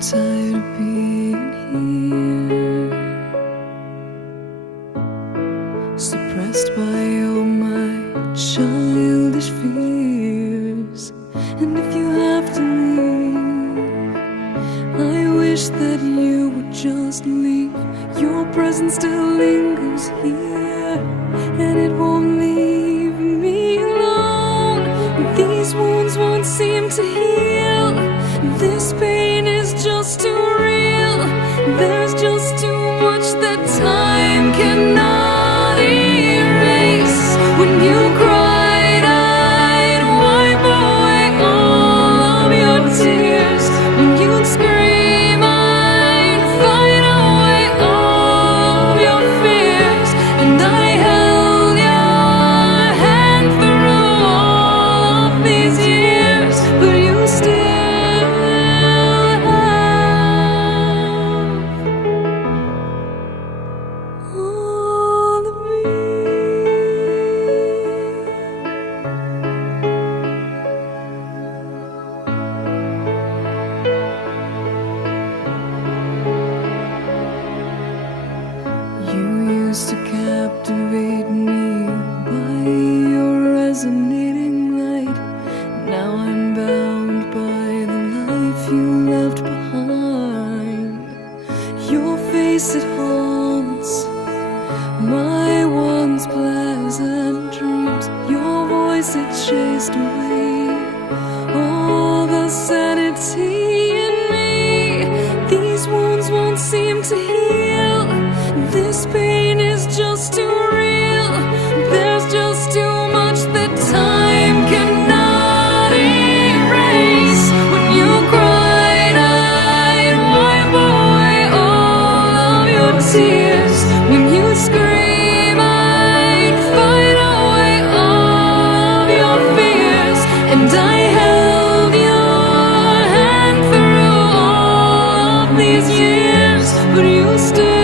tired of being here, suppressed by all my childish fears. And if you have to leave, I wish that you would just leave. Your presence still lingers here, and it won't leave me alone. These wounds won't seem to heal. This pain is just too real. There's just too much that time cannot erase. When you cried, I'd wipe away all of your tears. When you'd scream, I'd fight away all of your fears. And I held your hand through all of these years, but you still all of me. You used to captivate me by your resonating light. Now I'm bound by the life you left behind. Your face, it haunts my once pleasant dreams. Your voice, it chased away all the sanity in me. These wounds won't seem to heal. This pain is just too real. There's just too much that time cannot erase. When you cried, I'd wipe away all of your tears. When you scream, I'd fight away all of your fears. And I held your hand through all of these years, but you still